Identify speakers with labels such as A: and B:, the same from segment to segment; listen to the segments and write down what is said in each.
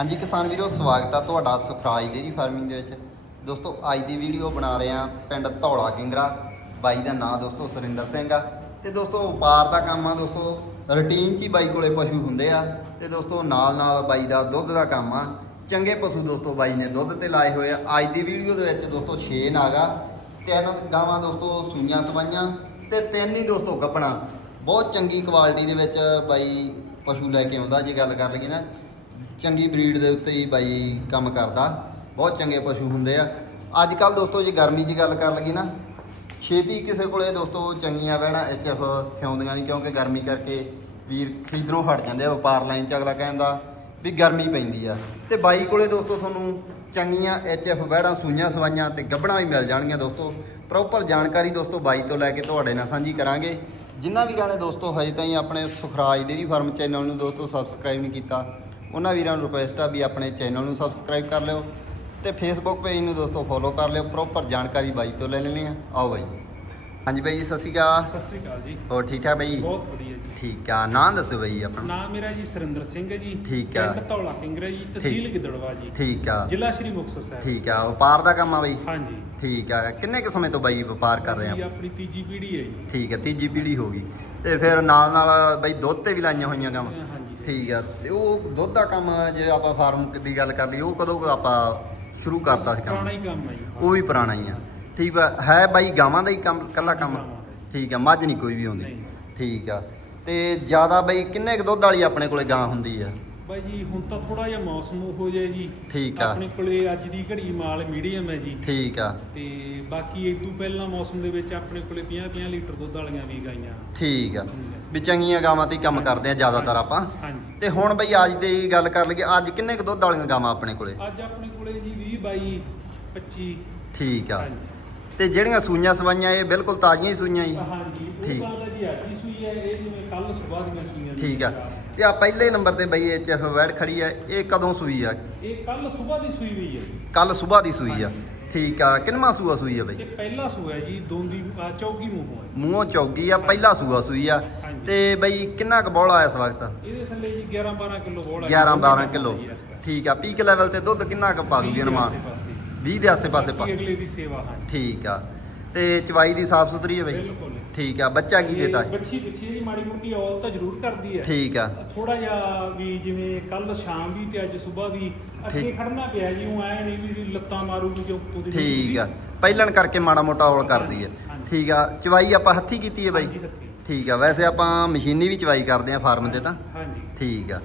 A: ਹਾਂਜੀ ਕਿਸਾਨ ਵੀਰੋ, ਸਵਾਗਤ ਆ ਤੁਹਾਡਾ ਸੁਖਰਾਜ ਡੇਰੀ ਫਾਰਮਿੰਗ ਦੇ ਵਿੱਚ। ਦੋਸਤੋ, ਅੱਜ ਦੀ ਵੀਡੀਓ ਬਣਾ ਰਹੇ ਆ ਪਿੰਡ ਧੌਲਾ ਕਿੰਗਰਾ ਬਾਈ ਦਾ ਨਾਂ ਦੋਸਤੋ ਸੁਰਿੰਦਰ ਸਿੰਘ ਆ। ਤੇ ਦੋਸਤੋ, ਵਪਾਰ ਦਾ ਕੰਮ ਆ ਦੋਸਤੋ, ਰੁਟੀਨ 'ਚ ਹੀ ਬਾਈ ਕੋਲੇ ਪਸ਼ੂ ਹੁੰਦੇ ਆ। ਤੇ ਦੋਸਤੋ ਨਾਲ ਨਾਲ ਬਾਈ ਦਾ ਦੁੱਧ ਦਾ ਕੰਮ ਆ। ਚੰਗੇ ਪਸ਼ੂ ਦੋਸਤੋ ਬਾਈ ਨੇ ਦੁੱਧ ਤੇ ਲਾਏ ਹੋਏ ਆ। ਅੱਜ ਦੀ ਵੀਡੀਓ ਦੇ ਵਿੱਚ ਦੋਸਤੋ 6 ਨਾਗਾ ਤਿੰਨ ਗਾਵਾਂ ਦੋਸਤੋ ਸੂਈਆਂ ਸਵਾਈਆਂ। ਤੇ ਤਿੰਨ ਹੀ ਦੋਸਤੋ ਗੱਪਣਾ। ਬਹੁਤ ਚੰਗੀ ਕੁਆਲਿਟੀ ਦੇ ਵਿੱਚ ਬਾਈ ਪਸ਼ੂ ਲੈ ਕੇ ਆਉਂਦਾ ਜੇ ਗੱਲ ਕਰ ਲਈਏ ਨਾ। ਚੰਗੀ ਬਰੀਡ ਦੇ ਉੱਤੇ ਹੀ ਬਾਈ ਕੰਮ ਕਰਦਾ। ਬਹੁਤ ਚੰਗੇ ਪਸ਼ੂ ਹੁੰਦੇ ਆ। ਅੱਜ ਕੱਲ ਦੋਸਤੋ ਜੇ ਗਰਮੀ ਦੀ ਗੱਲ ਕਰ ਲਈਏ ਨਾ, ਛੇਤੀ ਕਿਸੇ ਕੋਲੇ ਦੋਸਤੋ ਚੰਗੀਆਂ ਵਹਿਣਾ ਐਚਐਫ ਖਿਆਉਂਦੀਆਂ ਨਹੀਂ, ਕਿਉਂਕਿ ਗਰਮੀ ਕਰਕੇ ਵੀਰ ਖਰੀਦਣੋਂ ਹਟ ਜਾਂਦੇ ਆ, ਵਪਾਰ ਲਾਈਨ 'ਚ ਅਗਲਾ ਕਹਿੰਦਾ ਵੀ ਗਰਮੀ ਪੈਂਦੀ ਆ। ਤੇ ਬਾਈ ਕੋਲੇ ਦੋਸਤੋ ਤੁਹਾਨੂੰ ਚੰਗੀਆਂ ਐਚਐਫ ਵਹਿੜਾਂ, ਸੂਈਆਂ ਸਵਾਈਆਂ ਤੇ ਗੱਬਣਾ ਵੀ ਮਿਲ ਜਾਣਗੀਆਂ ਦੋਸਤੋ। ਪ੍ਰੋਪਰ ਜਾਣਕਾਰੀ ਦੋਸਤੋ ਬਾਈ ਤੋਂ ਲੈ ਕੇ ਤੁਹਾਡੇ ਨਾਲ ਸਾਂਝੀ ਕਰਾਂਗੇ। ਜਿਨ੍ਹਾਂ ਵੀਰਾਂ ਨੇ ਦੋਸਤੋ ਹਜੇ ਤਾਈਂ ਆਪਣੇ ਸੁਖਰਾਜ ਡੇਰੀ ਫਾਰਮ ਚੈਨਲ ਨੂੰ ਦੋਸਤੋ ਸਬਸਕ੍ਰਾਈਬ ਨਹੀਂ ਕੀਤਾ ਉਹਨਾਂ ਵੀਰਾਂ ਨੂੰ ਰਿਕੁਐਸਟ ਆ ਵੀ ਆਪਣੇ ਚੈਨਲ ਨੂੰ ਸਬਸਕ੍ਰਾਈਬ ਕਰ ਲਿਓ ਤੇ ਫੇਸਬੁੱਕ ਪੇਜ ਨੂੰ ਦੋਸਤੋ ਫੋਲੋ ਕਰ ਲਿਓ ਪ੍ਰੋਪਰ ਜਾਣਕਾਰੀ ਬਾਈ ਤੋਂ ਲੈ ਲੈਣੀ ਆ ਆਓ ਬਾਈ। ਹਾਂਜੀ ਬਾਈ ਜੀ, ਸਤਿ ਸ਼੍ਰੀ ਅਕਾਲ।
B: ਸਤਿ ਸ੍ਰੀ ਅਕਾਲ ਜੀ।
A: ਹੋਰ ਠੀਕ ਠਾਕ ਬਾਈ?
B: ਬਹੁਤ ਵਧੀਆ ਜੀ।
A: ਠੀਕ ਆ ਨਾਂ ਦੱਸੋ ਬਾਈ ਆਪਣਾ।
B: ਨਾਮ ਮੇਰਾ ਜੀ ਸੁਰਿੰਦਰ ਸਿੰਘ ਹੈ ਜੀ।
A: ਠੀਕ ਆ।
B: ਪਿੰਡ ਧੌਲਾ ਕਿੰਗਰਾ ਜੀ ਤਹਿਸੀਲ ਗਿੱਦੜਵਾ ਜੀ।
A: ਠੀਕ ਆ।
B: ਜ਼ਿਲ੍ਹਾ ਸ਼੍ਰੀ ਮੁਕਤਸਰ ਸਾਹਿਬ।
A: ਠੀਕ ਆ ਵਪਾਰ ਦਾ ਕੰਮ ਆ ਬਾਈ?
B: ਹਾਂਜੀ।
A: ਠੀਕ ਆ ਕਿੰਨੇ ਕੁ ਸਮੇਂ ਤੋਂ ਬਾਈ ਵਪਾਰ ਕਰ ਰਹੇ
B: ਜੀ
A: ਆ
B: ਆਪਣੀ ਤੀਜੀ ਪੀੜ੍ਹੀ ਹੈ ਜੀ।
A: ਠੀਕ ਆ ਤੀਜੀ ਪੀੜ੍ਹੀ ਹੋ ਗਈ। ਤੇ ਫਿਰ ਨਾਲ ਨਾਲ ਬਾਈ ਦੁੱਧ ਤੇ ਵੀ ਲਾਈਆਂ ਹੋਈਆਂ ਕੰਮ? ਠੀਕ ਆ। ਤੇ ਉਹ ਦੁੱਧ ਦਾ ਕੰਮ ਜੇ ਆਪਾਂ ਫਾਰਮ ਦੀ ਗੱਲ ਕਰ ਲਈ ਉਹ ਕਦੋਂ ਆਪਾਂ ਸ਼ੁਰੂ ਕਰਤਾ ਸੀ
B: ਪੁਰਾਣਾ
A: ਕੰਮ
B: ਹੀ ਕੰਮ ਹੈ ਜੀ।
A: ਉਹ ਵੀ ਪੁਰਾਣਾ ਹੀ ਆ। ਠੀਕ ਆ। ਹੈ ਬਾਈ ਗਾਵਾਂ ਦਾ ਹੀ ਕੰਮ ਕੱਲਾ ਕੰਮ। ਠੀਕ ਆ। ਮੱਝ ਨਹੀਂ ਕੋਈ ਵੀ ਹੁੰਦੀ
B: ਨਹੀਂ।
A: ਠੀਕ ਆ। ਤੇ ਜ਼ਿਆਦਾ ਬਾਈ ਕਿੰਨੇ ਕੁ ਦੁੱਧ ਵਾਲੀ ਆਪਣੇ ਕੋਲੇ ਗਾਂ ਹੁੰਦੀ ਆ?
B: ਬਾਈ ਜੀ ਹੁਣ ਤਾਂ ਥੋੜਾ ਜਿਹਾ ਮੌਸਮ ਹੋ ਜਾਏ ਜੀ।
A: ਠੀਕ ਆ।
B: ਆਪਣੇ ਕੋਲੇ ਅੱਜ ਦੀ ਘੜੀ ਮਾਲ ਮੀਡੀਅਮ ਹੈ ਜੀ।
A: ਠੀਕ ਆ।
B: ਤੇ ਬਾਕੀ ਇਹ ਤੋਂ ਪਹਿਲਾਂ ਮੌਸਮ ਦੇ ਵਿੱਚ ਆਪਣੇ ਕੋਲੇ 50 50 ਲੀਟਰ ਦੁੱਧ ਵਾਲੀਆਂ ਵੀ ਗਾਈਆਂ।
A: ਠੀਕ ਆ। ਵੀ ਚੰਗੀਆਂ ਗਾਵਾਂ ਤੇ ਕੰਮ ਕਰਦੇ ਆ ਜ਼ਿਆਦਾਤਰ ਆਪਾਂ। ਤੇ ਹੁਣ ਬਈ ਅੱਜ ਦੀ ਗੱਲ ਕਰ ਲਈਏ ਅੱਜ ਕਿੰਨੇ ਕੁ ਦੁੱਧ ਵਾਲੀਆਂ ਗਾਵਾਂ ਆਪਣੇ ਕੋਲੇ?
B: ਅੱਜ ਆਪਣੇ ਕੋਲੇ ਜੀ 20 22 25
A: ਠੀਕ ਆ। ਤੇ ਜਿਹੜੀਆਂ ਸੂਈਆਂ ਸਵਾਈਆਂ ਇਹ ਬਿਲਕੁਲ ਤਾਜ਼ੀਆਂ ਹੀ ਸੂਈਆਂ ਜੀ।
B: ਹਾਂਜੀ
A: ਠੀਕ।
B: ਉਹ ਤਾਂ ਜੀ ਅੱਜ ਹੀ ਸੂਈ ਹੈ ਇਹ ਜਿਵੇਂ ਕੱਲ ਸਵੇਰ ਦੀਆਂ ਸੂਈਆਂ
A: ਠੀਕ ਆ। ਤੇ ਆ ਪਹਿਲੇ ਨੰਬਰ ਤੇ ਬਈ ਐਚਐਫ ਵੈੜ ਖੜੀ ਆ ਇਹ ਕਦੋਂ ਸੂਈ ਆ?
B: ਇਹ ਕੱਲ ਸਵੇਰ ਦੀ ਸੂਈ ਹੋਈ ਹੈ
A: ਕੱਲ ਸਵੇਰ ਦੀ ਸੂਈ ਆ। ਠੀਕ ਆ ਕਿੰਨਵਾਂ ਸੂਆ ਸੂਈ ਆ ਬਈ?
B: ਇਹ ਪਹਿਲਾ ਸੂਆ ਹੈ ਜੀ ਦੋਂਦੀ ਆ ਚੌਕੀ ਮੂੰਹੋਂ ਹੈ
A: ਮੂੰਹੋਂ ਚੌਗੀ ਆ ਪਹਿਲਾ ਸੂਆ ਸੂਈ ਆ।
B: ਹਾਂਜੀ।
A: ਤੇ ਬਈ ਕਿੰਨਾ ਕੁ ਬੌਲਾ ਇਸ ਵਕਤ?
B: ਇਹਦੇ ਥੱਲੇ ਜੀ 11 12 ਕਿਲੋ ਬੋਲ
A: 11 12 ਕਿਲੋ। ਠੀਕ ਆ ਪੀਕ ਲੈਵਲ ਤੇ ਦੁੱਧ ਕਿੰਨਾ ਕੁ ਪਾ ਦੂਗੀ ਅਨੁਮਾਨ? 20 ਦੇ ਆਸੇ ਪਾਸੇ ਪਾ
B: ਅਗਲੇ ਦੀ ਸੇਵਾ ਹਾਂ
A: ਠੀਕ ਆ। ਤੇ ਚਵਾਈ ਦੀ ਸਾਫ਼ ਸੁਥਰੀ ਹੈ ਬਈ?
B: ਬਿਲਕੁਲ।
A: ਠੀਕ ਆ ਬੱਚਾ ਕੀ ਦੇਤਾ?
B: ਬੱਚੀ ਬੱਚੀ ਇਹਦੀ ਮਾੜੀ ਮੋਟੀ ਔਲ ਤਾਂ ਜ਼ਰੂਰ ਕਰਦੀ ਹੈ।
A: ਠੀਕ ਆ।
B: ਥੋੜਾ ਜਿਹਾ ਵੀ ਜਿਵੇਂ ਕੱਲ ਸ਼ਾਮ ਵੀ ਤੇ ਅੱਜ ਸਵੇਰ ਵੀ ਅੱਗੇ। ਖੜਨਾ ਪਿਆ ਜੀ ਉਹ ਐ ਨਹੀਂ ਵੀ ਲੱਤਾਂ ਮਾਰੂਗੀ ਜੋ ਉੱਤੋਂ ਦੀ
A: ਠੀਕ ਆ। ਪਹਿਲਣ ਕਰਕੇ ਮਾੜਾ ਮੋਟਾ ਔਲ ਕਰਦੀ ਹੈ। ਠੀਕ ਆ ਚਵਾਈ ਆਪਾਂ ਹੱਥੀ ਕੀਤੀ ਹੈ ਬਾਈ। ਠੀਕ ਆ ਵੈਸੇ ਆਪਾਂ ਮਸ਼ੀਨੀ ਵੀ ਚਵਾਈ ਕਰਦੇ ਆ ਫਾਰਮ ਤੇ ਤਾਂ।
B: ਹਾਂਜੀ
A: ਠੀਕ ਆ।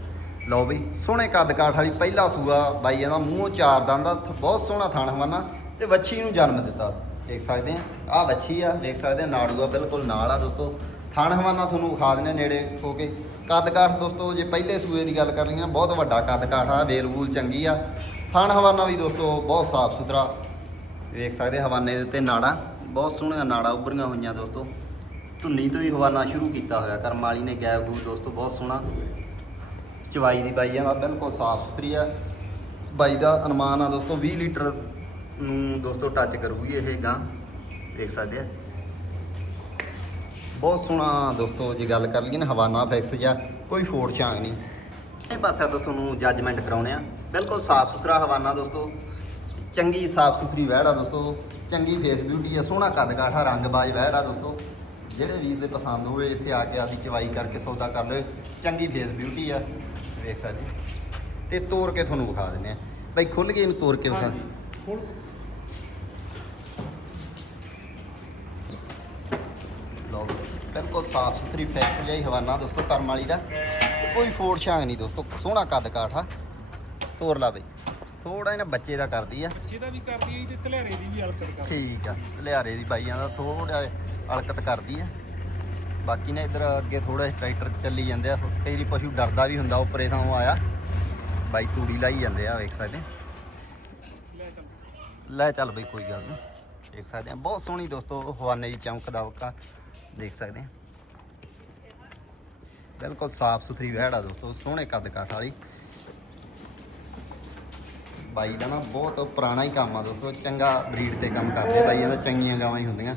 A: ਲਓ ਬਈ ਸੋਹਣੇ ਕੱਦ ਕਾਠ ਵਾਲੀ ਪਹਿਲਾ ਸੂਆ ਬਾਈ ਇਹਦਾ ਮੂੰਹੋਂ ਚਾਰ ਦੰਦ ਦਾ ਬਹੁਤ ਸੋਹਣਾ ਥਣ ਹਵਾਨਾ ਤੇ ਵੱਛੀ ਨੂੰ ਜਨਮ ਦਿੱਤਾ। ਦੇਖ ਸਕਦੇ ਆ ਆ ਵੱਛੀ ਆ, ਦੇਖ ਸਕਦੇ ਆ ਨਾੜੂਆ ਬਿਲਕੁਲ ਨਾਲ ਆ ਦੋਸਤੋ। ਥਣ ਹਵਾਨਾ ਤੁਹਾਨੂੰ ਵਿਖਾ ਦਿੰਦੇ ਹਾਂ ਨੇੜੇ ਹੋ ਕੇ। ਕੱਦ ਕਾਠ ਦੋਸਤੋ, ਜੇ ਪਹਿਲੇ ਸੂਏ ਦੀ ਗੱਲ ਕਰ ਲਈਏ ਨਾ ਬਹੁਤ ਵੱਡਾ ਕੱਦ ਕਾਠ ਆ ਵੇਲ ਵੂਲ ਚੰਗੀ ਆ। ਥਣ ਹਵਾਨਾ ਵੀ ਦੋਸਤੋ, ਬਹੁਤ ਸਾਫ਼ ਸੁਥਰਾ। ਵੇਖ ਸਕਦੇ ਹਵਾਨੇ ਦੇ ਉੱਤੇ ਨਾੜਾਂ, ਬਹੁਤ ਸੋਹਣੀਆਂ ਨਾੜਾਂ ਉੱਭਰੀਆਂ ਹੋਈਆਂ ਦੋਸਤੋ। ਧੁੰਨੀ ਤੋਂ ਹੀ ਹਵਾਨਾ ਸ਼ੁਰੂ ਕੀਤਾ ਹੋਇਆ, ਕਰਮ ਵਾਲੀ ਨੇ ਗੈਬ ਗੂ ਦੋਸਤੋ, ਬਹੁਤ ਸੋਹਣਾ। ਚਵਾਈ ਦੀ ਬਾਈਆਂ ਦਾ ਬਿਲਕੁਲ ਸਾਫ਼ ਸੁਥਰੀ ਆ। ਬਾਈ ਦਾ ਅਨੁਮਾਨ ਆ ਦੋਸਤੋ 20 ਲੀਟਰ ਨੂੰ ਦੋਸਤੋ ਟੱਚ ਕਰੂਗੀ ਇਹ ਗਾਂ। ਦੇਖ ਸਕਦੇ ਆ। ਬਹੁਤ ਸੋਹਣਾ ਦੋਸਤੋ ਜੇ ਗੱਲ ਕਰ ਲਈਏ ਨਾ ਹਵਾਨਾ ਫਿਕਸ ਜਾਂ ਕੋਈ ਫੋੜ ਛਾਂਗ ਨਹੀਂ। ਇਹ ਪਾਸੇ ਤੋਂ ਤੁਹਾਨੂੰ ਜੱਜਮੈਂਟ ਕਰਾਉਣੇ ਆ। ਬਿਲਕੁਲ ਸਾਫ਼ ਸੁਥਰਾ ਹਵਾਨਾ ਦੋਸਤੋ। ਚੰਗੀ ਸਾਫ਼ ਸੁਥਰੀ ਵਹਿੜ ਆ ਦੋਸਤੋ। ਚੰਗੀ ਫੇਸ ਬਿਊਟੀ ਆ ਸੋਹਣਾ ਕੱਦ ਕਾਠਾ ਰੰਗਬਾਜ਼ ਵਹਿੜ ਆ ਦੋਸਤੋ। ਜਿਹੜੇ ਵੀਰ ਦੇ ਪਸੰਦ ਹੋਵੇ ਇੱਥੇ ਆ ਕੇ ਆਪਦੀ ਚਵਾਈ ਕਰਕੇ ਸੌਦਾ ਕਰ ਲਓ ਚੰਗੀ ਫੇਸ ਬਿਊਟੀ ਆ। ਵੇਖ ਸਕਦੇ ਤੇ ਤੋੜ ਕੇ ਤੁਹਾਨੂੰ ਵਿਖਾ ਦਿੰਦੇ ਆ। ਬਈ ਖੁੱਲ ਕੇ ਇਹਨੂੰ ਤੋੜ ਕੇ ਵਿਖਾ।
B: ਹੁਣ
A: ਲਓ ਬਿਲਕੁਲ ਸਾਫ਼ ਸੁਥਰੀ ਫੈਕਸ ਜਿਹੀ ਹਵਾਨਾ ਦੋਸਤੋ ਕਰਮ ਵਾਲੀ ਦਾ। ਕੋਈ ਫੋੜ ਛਾਂਗ ਨਹੀਂ ਦੋਸਤੋ ਸੋਹਣਾ ਕੱਦ ਕਾਠਾ ਤੋੜ ਲਾ ਬਈ। ਥੋੜਾ ਇਹਨਾਂ ਬੱਚੇ ਦਾ ਕਰਦੀ ਆ।
B: ਬੱਚੇ ਦਾ ਵੀ ਕਰਦੀ ਹੈ ਤੇ ਧਲੇਰੇ ਦੀ ਵੀ ਹਲਕਤ ਕਰਦੀ
A: ਠੀਕ ਆ ਲਿਆਰੇ ਦੀ ਬਾਈਆਂ ਦਾ ਥੋੜਾ ਹਲਕਤ ਕਰਦੀ ਆ। ਬਾਕੀ ਨੇ ਇਧਰ ਅੱਗੇ ਥੋੜਾ ਟਰੈਕਟਰ ਚੱਲੀ ਜਾਂਦੇ ਆ। ਕਈ ਵਾਰੀ ਪਸ਼ੂ ਡਰਦਾ ਵੀ ਹੁੰਦਾ ਉੱਪਰੇ ਥਾਂ ਆਇਆ। ਬਾਈ ਤੂੜੀ ਲਾਈ ਜਾਂਦੇ ਆ ਵੇਖ ਸਕਦੇ
B: ਲੈ ਚੱਲ
A: ਬਈ ਕੋਈ ਗੱਲ ਨਹੀਂ। ਦੇਖ ਸਕਦੇ ਆ ਬਹੁਤ ਸੋਹਣੀ ਦੋਸਤੋ ਹਵਾਨੇ ਦੀ ਚਮਕ ਦਾ ਵਕਾ ਦੇਖ ਸਕਦੇ ਆ ਬਿਲਕੁਲ ਸਾਫ਼ ਸੁਥਰੀ ਵਹਿੜ ਆ ਦੋਸਤੋ ਸੋਹਣੇ ਕੱਦ ਕਾਠ ਵਾਲੀ। ਬਾਈ ਦਾ ਨਾ ਬਹੁਤ ਪੁਰਾਣਾ ਹੀ ਕੰਮ ਆ ਦੋਸਤੋ ਚੰਗਾ ਬਰੀਡ ਤੇ ਕੰਮ ਕਰਦੇ ਬਾਈ ਇਹਦਾ ਚੰਗੀਆਂ ਗਾਵਾਂ ਹੀ ਹੁੰਦੀਆਂ।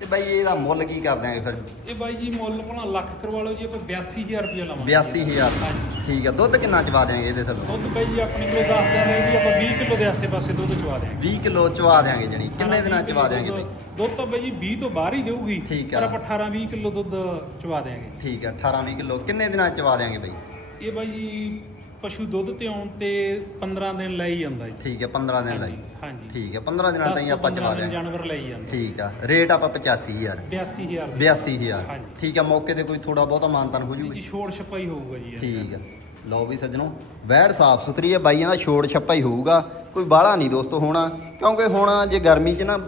A: ਤੇ ਬਾਈ ਇਹਦਾ ਮੁੱਲ ਕੀ ਕਰ ਦਿਆਂਗੇ ਫਿਰ?
B: ਇਹ ਬਾਈ ਜੀ ਮੁੱਲ ਭਲਾ ਲੱਖ ਕਰਵਾ ਲਓ ਜੀ ਆਪਾਂ 82000 ਰੁਪਏ ਲਵਾਂਗੇ।
A: 82000
B: ਹਾਂਜੀ।
A: ਠੀਕ ਆ ਦੁੱਧ ਕਿੰਨਾ ਚਵਾ ਦਿਆਂਗੇ ਇਹਦੇ ਥੱਲੋਂ
B: ਦੁੱਧ ਜੀ ਆਪਣੇ ਕੋਲ 10 ਦਿਨ ਰਹੇਗੀ ਆਪਾਂ 20 ਕਿਲੋ ਦੇ ਆਸੇ-ਪਾਸੇ ਦੁੱਧ ਚਵਾ ਦਿਆਂਗੇ।
A: 20 ਕਿਲੋ ਚਵਾ ਦਿਆਂਗੇ ਜਣੀ ਕਿੰਨੇ ਦਿਨਾਂ ਚਵਾ ਦਿਆਂਗੇ ਬਈ?
B: ਦੁੱਧ ਤਾਂ ਬਾਈ ਜੀ 20 ਤੋਂ ਬਾਹਰ ਹੀ ਦੇਊਗੀ
A: ਠੀਕ ਆ।
B: ਪਰ ਆਪਾਂ 18 20 ਕਿਲੋ ਦੁੱਧ ਚਵਾ ਦਿਆਂਗੇ।
A: ਠੀਕ ਆ 18 20 ਕਿਲੋ ਕਿੰਨੇ ਦਿਨਾਂ ਚਵਾ ਦਿਆਂਗੇ ਬਈ?
B: ਇਹ ਬਾਈ ਜੀ ਪਸ਼ੂ ਦੁੱਧ ਤੇ ਆਉਣ ਤੇ 15 ਦਿਨ ਲੈ ਹੀ ਜਾਂਦਾ ਜੀ।
A: ਠੀਕ ਆ 15 ਦਿਨ ਲਈ।
B: ਹਾਂਜੀ।
A: ਠੀਕ ਆ 15 ਦਿਨਾਂ ਤਾਈਂ ਆਪਾਂ ਚਵਾ ਦਿਆਂਗੇ।
B: ਜਾਨਵਰ ਲਈ ਜਾਂਦਾ।
A: ਠੀਕ ਆ ਰੇਟ ਆਪਾਂ 85000
B: 82000 ਦੇ
A: 82000
B: ਹਾਂਜੀ।
A: ਠੀਕ ਆ ਮੌਕੇ ਤੇ ਕੋਈ ਥੋੜਾ ਬਹੁਤਾ ਮਾਨਤਨ ਹੋ
B: ਜੀ
A: ਜੂਗੀ
B: ਛੋੜ ਛਪਾਈ ਹੋਊਗਾ ਜੀ।
A: ਠੀਕ ਆ। ਲਓ ਵੀ ਸੱਜਣੋ ਵੈੜ ਸਾਫ਼ ਸੁਥਰੀ ਹੈ ਬਾਈਆਂ ਦਾ ਛੋੜ ਛੱਪਾ ਹੀ ਹੋਊਗਾ। ਕੋਈ ਬਾਹਲਾ ਨਹੀਂ ਦੋਸਤੋ ਹੋਣਾ ਕਿਉਂਕਿ ਹੁਣ ਜੇ ਗਰਮੀ 'ਚ ਨਾ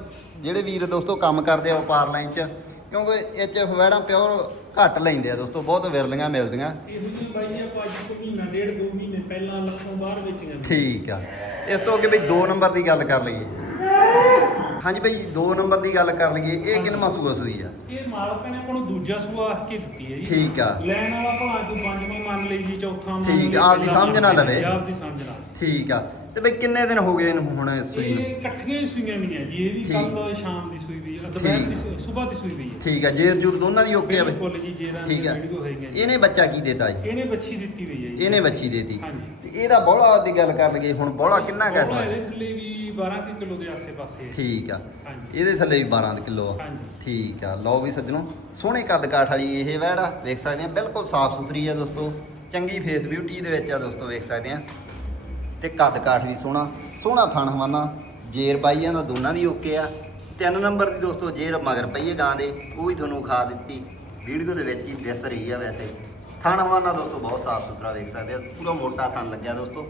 A: ਜਿਹੜੇ ਵੀਰ ਦੋਸਤੋ ਕੰਮ ਕਰਦੇ ਆ ਵਪਾਰ ਲਾਈਨ 'ਚ ਕਿਉਂਕਿ ਇਹ 'ਚ ਵੈੜਾਂ ਪਿਓਰ ਘੱਟ ਲੈਂਦੇ ਆ ਦੋਸਤੋ ਬਹੁਤ ਵਿਰਲੀਆਂ ਮਿਲਦੀਆਂ।
B: ਇਹੋ ਜਿਹੀ ਬਾਈ ਜੀ ਆਪਾਂ ਅੱਜ ਤੋਂ ਮਹੀਨਾ ਡੇਢ ਦੋ ਮਹੀਨੇ ਪਹਿਲਾਂ ਲੱਖੋਂ ਬਾਹਰ ਵੇਚੀਆਂ ਨੇ।
A: ਠੀਕ ਆ। ਇਸ ਤੋਂ ਅੱਗੇ ਬਈ 2 ਨੰਬਰ ਦੀ ਗੱਲ ਕਰ ਲਈਏ। ਹਾਂਜੀ ਬਈ 2 ਨੰਬਰ ਦੀ ਗੱਲ ਕਰ ਲਈਏ ਇਹ ਕਿੰਨਾ ਸੂਆ ਸੂਈ ਆ?
B: ਇਹ ਮਾਲਕ ਨੇ ਆਪਾਂ ਨੂੰ ਦੂਜਾ ਸੂਆ ਆਖ ਕੇ ਦਿੱਤੀ ਹੈ ਜੀ।
A: ਠੀਕ ਆ।
B: ਲੈਣ ਵਾਲਾ ਭਾਵੇਂ ਕੋਈ ਪੰਜਵਾਂ ਮੰਨ ਲਈ ਜੀ ਚੌਥਾ ਮੰਨ
A: ਠੀਕ
B: ਲਈ,
A: ਆ, ਆਪਦੀ
B: ਪਹਿਲਾ
A: ਸਮਝ ਨਾ
B: ਮੰਨ ਲਈ,
A: ਲਵੇ।
B: ਆਪਦੀ ਸਮਝ ਨਾਲ।
A: ਠੀਕ ਆ। ਤੇ ਬਈ ਕਿੰਨੇ ਦਿਨ ਹੋ ਗਏ ਇਹਨੂੰ ਹੁਣ ਇਸ ਸੂਈ ਨੂੰ?
B: ਇਹ ਇਕੱਠੀਆਂ ਹੀ ਸੂਈਆਂ ਨਹੀਂ ਹੈ ਜੀ ਇਹ ਵੀ
A: ਠੀਕ।
B: ਕੱਲ ਸ਼ਾਮ ਦੀ ਸੂਈ ਵੀ ਹੈ ਦੁਪਹਿਰ ਦੀ ਸਵੇਰ ਦੀ ਸੂਈ ਵੀ ਹੈ
A: ਠੀਕ ਆ ਜੇਰ ਜੂਰ ਦੋਨਾਂ ਦੀ ਓਕੇ ਆ ਬਈ?
B: ਬਿਲਕੁਲ ਜੀ ਜੇਰਾਂ ਦੀ
A: ਠੀਕ ਆ।
B: ਵੀਡੀਓ ਜੀ।
A: ਇਹਨੇ ਬੱਚਾ ਕੀ ਦਿੱਤਾ ਜੀ?
B: ਇਹਨੇ ਬੱਚੀ ਦਿੱਤੀ ਹੋਈ ਹੈ ਜੀ।
A: ਇਹਨੇ ਬੱਚੀ ਦੇਤੀ।
B: ਹਾਂਜੀ।
A: ਤੇ ਇਹਦਾ ਬੋਲਾ ਦੀ ਗੱਲ ਕਰ ਲਈਏ ਹੁਣ ਬੋਲਾ ਕਿੰਨਾ
B: ਬੋਲਾ
A: ਸਕਦੇ
B: ਇਹਦੇ ਥੱਲੇ ਵੀ 12 ਕੁ ਕਿਲੋ ਦੇ ਆਸੇ-ਪਾਸੇ ਹੈ
A: ਠੀਕ ਆ।
B: ਹਾਂਜੀ।
A: ਇਹਦੇ ਥੱਲੇ ਵੀ 12 ਕਿਲੋ ਆ।
B: ਹਾਂਜੀ।
A: ਠੀਕ ਆ। ਲਓ ਵੀ ਸੱਜਣੋ ਸੋਹਣੇ ਕੱਦ ਕਾਠ ਵਾਲੀ ਇਹ ਵੈੜ ਆ ਵੇਖ ਸਕਦੇ ਆ ਬਿਲਕੁਲ ਸਾਫ਼ ਸੁਥਰੀ ਆ ਦੋਸਤੋ। ਚੰਗੀ ਫੇਸ ਬਿਊਟੀ ਦੇ ਵਿੱਚ ਆ ਦੋਸਤੋ ਵੇਖ ਸਕਦੇ ਆ। ਤੇ ਕੱਦ ਕਾਠ ਵੀ ਸੋਹਣਾ ਸੋਹਣਾ ਥਣ ਹਵਾਨਾ, ਜੇਰ ਬਾਈਆਂ ਦਾ ਦੋਨਾਂ ਦੀ ਓਕੇ ਆ। ਤਿੰਨ ਨੰਬਰ ਦੀ ਦੋਸਤੋ, ਜੇਰ ਮਗਰ ਪਈ ਹੈ ਗਾਂ ਦੇ, ਉਹ ਵੀ ਤੁਹਾਨੂੰ ਖਾ ਦਿੱਤੀ। ਵੀਡੀਓ ਦੇ ਵਿੱਚ ਹੀ ਦਿਸ ਰਹੀ ਆ ਵੈਸੇ। ਥਣ ਹਵਾਨਾ ਦੋਸਤੋ, ਬਹੁਤ ਸਾਫ਼ ਸੁਥਰਾ ਵੇਖ ਸਕਦੇ ਆ। ਪੂਰਾ ਮੋਟਾ ਥਣ ਲੱਗਿਆ ਦੋਸਤੋ।